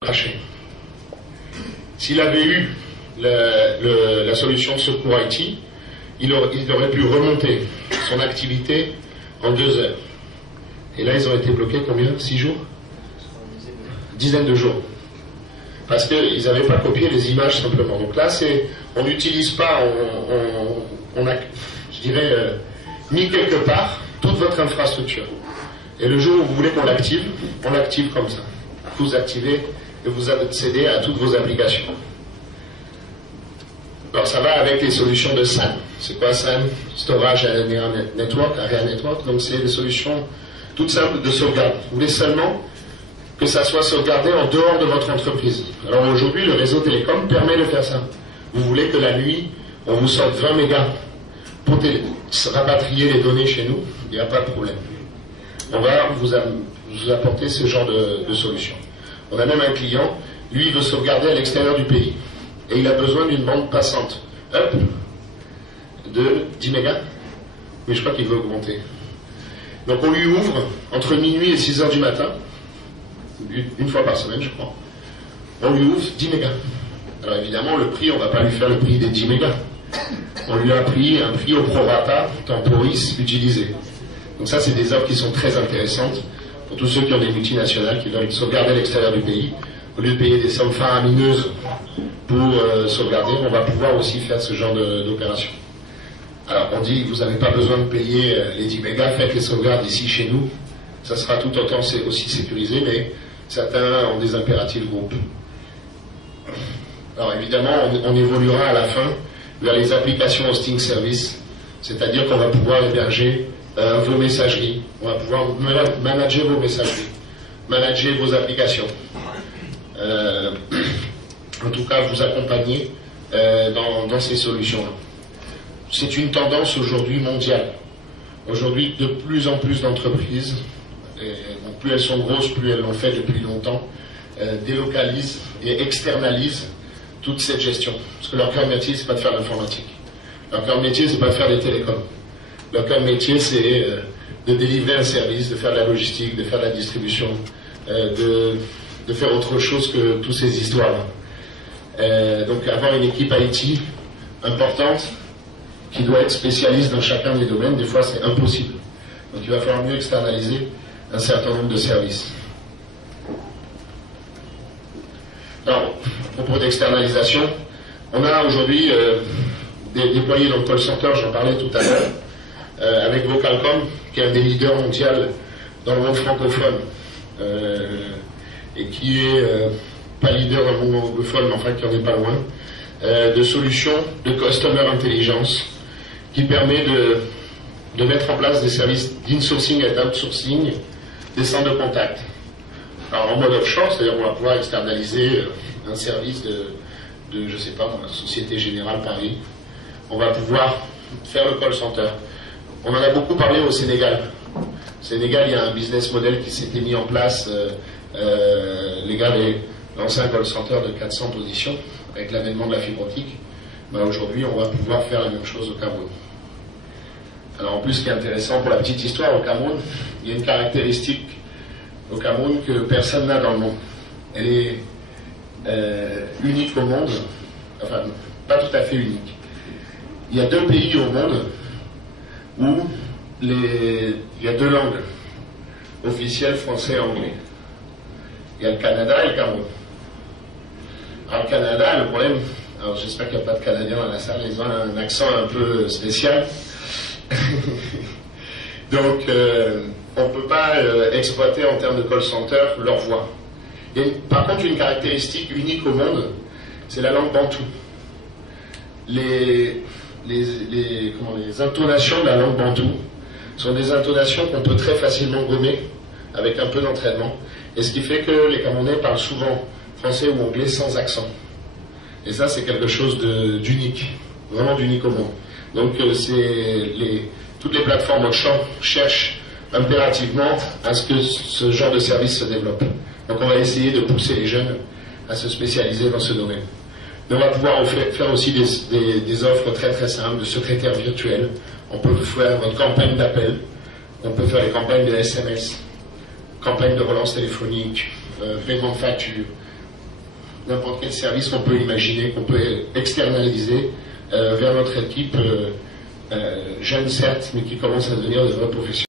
craché. S'il avait eu la solution de secours IT, il aurait pu remonter son activité en 2 heures. Et là, ils ont été bloqués combien? 6 jours? Dizaines de jours. Parce qu'ils n'avaient pas copié les images simplement. Donc là, on n'utilise pas, je dirais, mis quelque part toute votre infrastructure. Et le jour où vous voulez qu'on l'active, on l'active comme ça. Vous activez et vous accédez à toutes vos applications. Alors ça va avec les solutions de SAN. C'est quoi SAN? Storage Area Network. Donc c'est des solutions toutes simples de sauvegarde. Vous voulez seulement que ça soit sauvegardé en dehors de votre entreprise. Alors aujourd'hui, le réseau télécom permet de faire ça. Vous voulez que la nuit, on vous sorte 20 mégas pour rapatrier les données chez nous, il n'y a pas de problème. On va vous apporter ce genre de solution. On a même un client, lui, il veut sauvegarder à l'extérieur du pays. Et il a besoin d'une bande passante up de 10 mégas. Mais je crois qu'il veut augmenter. Donc on lui ouvre entre minuit et 6 heures du matin, une fois par semaine, je crois. On lui ouvre 10 mégas. Alors évidemment, le prix, on ne va pas lui faire le prix des 10 mégas. On lui a pris un prix au prorata temporis utilisé. Donc ça, c'est des offres qui sont très intéressantes pour tous ceux qui ont des multinationales, qui veulent sauvegarder à l'extérieur du pays. Au lieu de payer des sommes faramineuses pour sauvegarder, on va pouvoir aussi faire ce genre d'opération. Alors on dit, vous n'avez pas besoin de payer les 10 mégas, faites les sauvegardes ici chez nous. Ça sera tout autant aussi sécurisé, mais certains ont des impératifs groupes. Alors évidemment, on évoluera à la fin vers les applications hosting service, c'est-à-dire qu'on va pouvoir héberger vos messageries, on va pouvoir manager vos messageries, manager vos applications. En tout cas, vous accompagner dans ces solutions-là. C'est une tendance aujourd'hui mondiale. Aujourd'hui, de plus en plus d'entreprises, donc plus elles sont grosses, plus elles l'ont fait depuis longtemps, délocalisent et externalisent toute cette gestion. Parce que leur cœur de métier, c'est pas de faire l'informatique. Leur cœur de métier, c'est pas de faire des télécoms. Leur cœur de métier, c'est de délivrer un service, de faire de la logistique, de faire de la distribution, de faire autre chose que toutes ces histoires-là. Donc avoir une équipe IT importante qui doit être spécialiste dans chacun des domaines, des fois c'est impossible. Donc il va falloir mieux externaliser un certain nombre de services. Alors, à propos d'externalisation, on a aujourd'hui déployé dans le call center, j'en parlais tout à l'heure, avec Vocalcom, qui est un des leaders mondiaux dans le monde francophone, et qui est pas leader dans le monde anglophone, mais enfin qui en est pas loin, de solutions de customer intelligence, qui permet de mettre en place des services d'insourcing et d'outsourcing des centres de contact. Alors en mode offshore, c'est-à-dire qu'on va pouvoir externaliser un service de je sais pas, Société Générale Paris. On va pouvoir faire le call center. On en a beaucoup parlé au Sénégal. Au Sénégal, il y a un business model qui s'était mis en place. Les gars avaient lancé un call center de 400 positions avec l'avènement de la fibre optique. Ben, aujourd'hui, on va pouvoir faire la même chose au Cameroun. Alors en plus, ce qui est intéressant pour la petite histoire, au Cameroun, il y a une caractéristique au Cameroun que personne n'a dans le monde. Elle est unique au monde, enfin pas tout à fait unique. Il y a 2 pays au monde où il y a 2 langues officielles, français et anglais. Il y a le Canada et le Cameroun. Alors le Canada, le problème, alors j'espère qu'il n'y a pas de Canadiens dans la salle, ils ont un accent un peu spécial. Donc on ne peut pas exploiter en termes de call center leur voix. Il y a par contre une caractéristique unique au monde, c'est la langue bantou. Les intonations de la langue bantou sont des intonations qu'on peut très facilement gommer avec un peu d'entraînement, et ce qui fait que les Camerounais parlent souvent français ou anglais sans accent. Et ça, c'est quelque chose d'unique, vraiment d'unique au monde. Donc toutes les plateformes offshore cherchent impérativement à ce que ce genre de service se développe. Donc on va essayer de pousser les jeunes à se spécialiser dans ce domaine. Mais on va pouvoir faire aussi des offres très très simples de secrétaire virtuel. On peut faire une campagne d'appel, on peut faire des campagnes de SMS, campagnes de relance téléphonique, paiement de facture. n'importe quel service qu'on peut imaginer, qu'on peut externaliser vers notre équipe, jeune certes, mais qui commence à devenir de vrais professionnels.